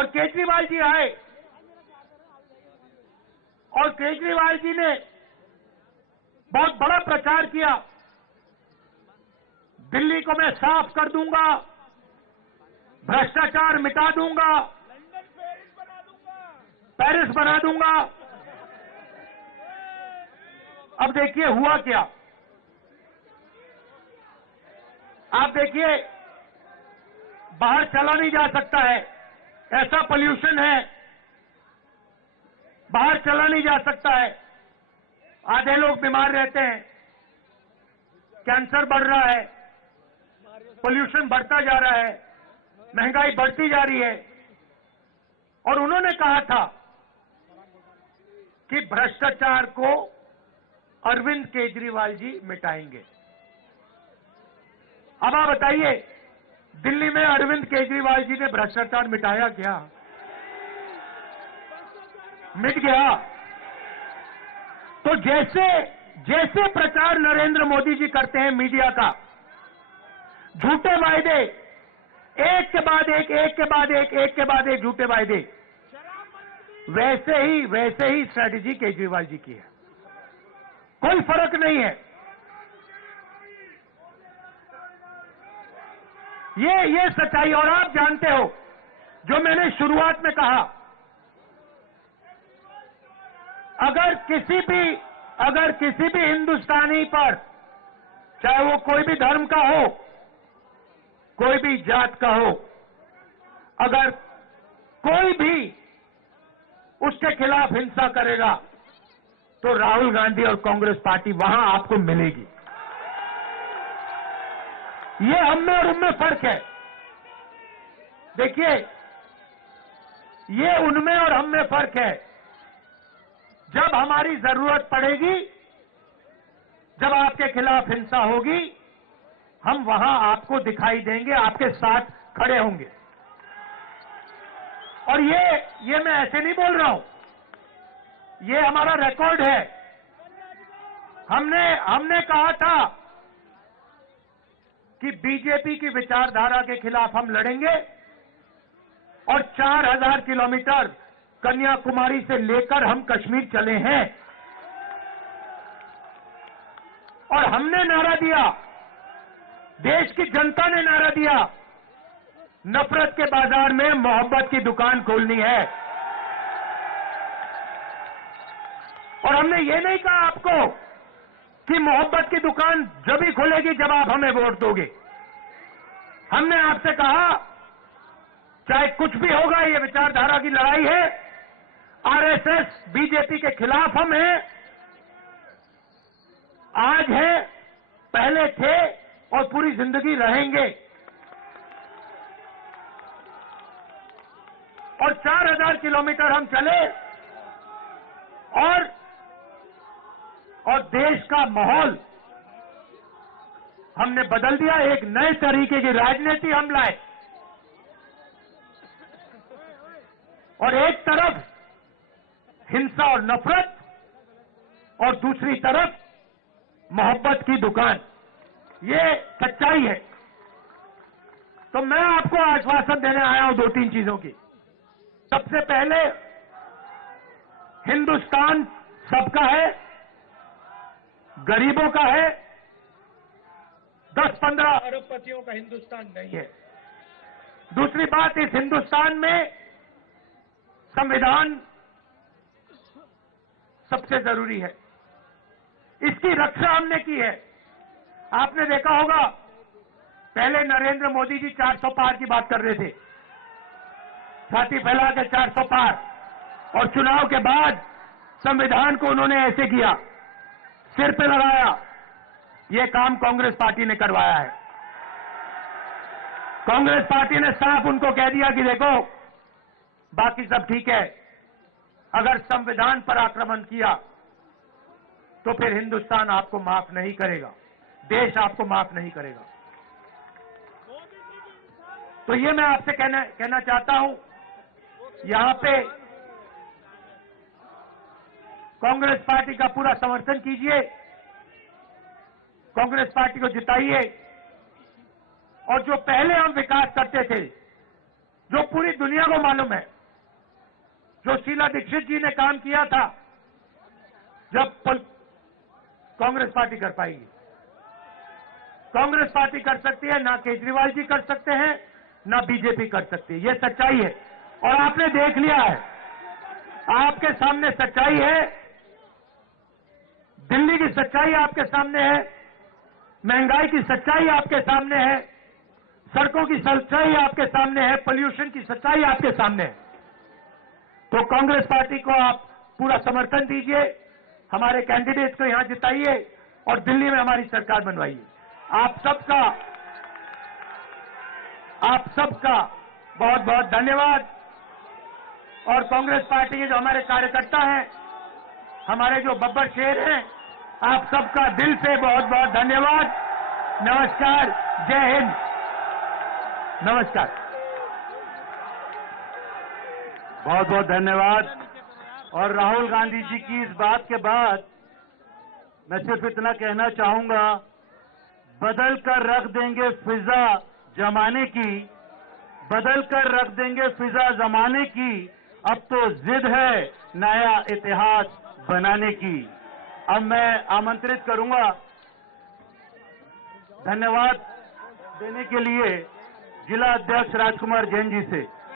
और केजरीवाल जी आए और केजरीवाल जी ने बहुत बड़ा प्रचार किया, दिल्ली को मैं साफ कर दूंगा, भ्रष्टाचार मिटा दूंगा, पेरिस बना दूंगा। अब देखिए हुआ क्या। आप देखिए बाहर चला नहीं जा सकता है, ऐसा पोल्यूशन है, बाहर चला नहीं जा सकता है, आधे लोग बीमार रहते हैं, कैंसर बढ़ रहा है, पोल्यूशन बढ़ता जा रहा है, महंगाई बढ़ती जा रही है। और उन्होंने कहा था कि भ्रष्टाचार को अरविंद केजरीवाल जी मिटाएंगे। अब आप बताइए, दिल्ली में अरविंद केजरीवाल जी ने भ्रष्टाचार मिटाया क्या? मिट गया। तो जैसे जैसे प्रचार नरेंद्र मोदी जी करते हैं मीडिया का, झूठे वायदे, एक के बाद एक, एक के बाद एक, एक के बाद एक झूठे वायदे, वैसे ही स्ट्रैटेजी केजरीवाल जी की है, कोई फर्क नहीं है। ये सच्चाई। और आप जानते हो, जो मैंने शुरुआत में कहा, अगर किसी भी हिंदुस्तानी पर, चाहे वो कोई भी धर्म का हो, कोई भी जात का हो, अगर कोई भी उसके खिलाफ हिंसा करेगा तो राहुल गांधी और कांग्रेस पार्टी वहां आपको मिलेगी। ये हम में और उनमें फर्क है। देखिए, ये उनमें और हम में फर्क है। जब हमारी जरूरत पड़ेगी, जब आपके खिलाफ हिंसा होगी, हम वहां आपको दिखाई देंगे, आपके साथ खड़े होंगे। और ये मैं ऐसे नहीं बोल रहा हूं, ये हमारा रिकॉर्ड है। हमने कहा था कि बीजेपी की विचारधारा के खिलाफ हम लड़ेंगे और 4000 किलोमीटर कन्याकुमारी से लेकर हम कश्मीर चले हैं। और हमने नारा दिया, देश की जनता ने नारा दिया, नफरत के बाजार में मोहब्बत की दुकान खोलनी है। और हमने ये नहीं कहा आपको कि मोहब्बत की दुकान जब ही खुलेगी जब आप हमें वोट दोगे। हमने आपसे कहा, चाहे कुछ भी होगा, ये विचारधारा की लड़ाई है, आरएसएस बीजेपी के खिलाफ हम हैं, आज है, पहले थे और पूरी जिंदगी रहेंगे। और 4000 किलोमीटर हम चले और देश का माहौल हमने बदल दिया। एक नए तरीके की राजनीति हम लाए। और एक तरफ हिंसा और नफरत और दूसरी तरफ मोहब्बत की दुकान, ये सच्चाई है। तो मैं आपको आश्वासन देने आया हूं 2-3 चीजों की। सबसे पहले, हिंदुस्तान सबका है, गरीबों का है, 10-15 अरबपतियों का हिंदुस्तान नहीं है। दूसरी बात, इस हिंदुस्तान में संविधान सबसे जरूरी है, इसकी रक्षा हमने की है। आपने देखा होगा, पहले नरेंद्र मोदी जी 400 पार की बात कर रहे थे, छाती फैला के 400 पार, और चुनाव के बाद संविधान को उन्होंने ऐसे किया, सिर पे लगाया। ये काम कांग्रेस पार्टी ने करवाया है। कांग्रेस पार्टी ने साफ उनको कह दिया कि देखो, बाकी सब ठीक है, अगर संविधान पर आक्रमण किया तो फिर हिंदुस्तान आपको माफ नहीं करेगा, देश आपको माफ नहीं करेगा। तो ये मैं आपसे कहना चाहता हूं, यहां पे कांग्रेस पार्टी का पूरा समर्थन कीजिए, कांग्रेस पार्टी को जिताइए। और जो पहले हम विकास करते थे, जो पूरी दुनिया को मालूम है, जो शीला दीक्षित जी ने काम किया था, जब कांग्रेस पार्टी कर पाएगी। कांग्रेस पार्टी कर सकती है, ना केजरीवाल जी कर सकते हैं, ना बीजेपी कर सकती है। ये सच्चाई है और आपने देख लिया है, आपके सामने सच्चाई है, दिल्ली की सच्चाई आपके सामने है, महंगाई की सच्चाई आपके सामने है, सड़कों की सच्चाई आपके सामने है, पोल्यूशन की सच्चाई आपके सामने है। तो कांग्रेस पार्टी को आप पूरा समर्थन दीजिए, हमारे कैंडिडेट्स को यहां जिताइए और दिल्ली में हमारी सरकार बनवाइए। आप सबका बहुत बहुत धन्यवाद। और कांग्रेस पार्टी के जो हमारे कार्यकर्ता हैं, हमारे जो बब्बर शेर हैं, आप सबका दिल से बहुत बहुत धन्यवाद। नमस्कार, जय हिंद, नमस्कार। बहुत बहुत धन्यवाद। और राहुल गांधी जी की इस बात के बाद मैं सिर्फ इतना कहना चाहूंगा, बदल कर रख देंगे फिजा जमाने की, बदल कर रख देंगे फिजा जमाने की, अब तो जिद है नया इतिहास बनाने की। अब मैं आमंत्रित करूंगा धन्यवाद देने के लिए जिला अध्यक्ष राजकुमार जैन जी से।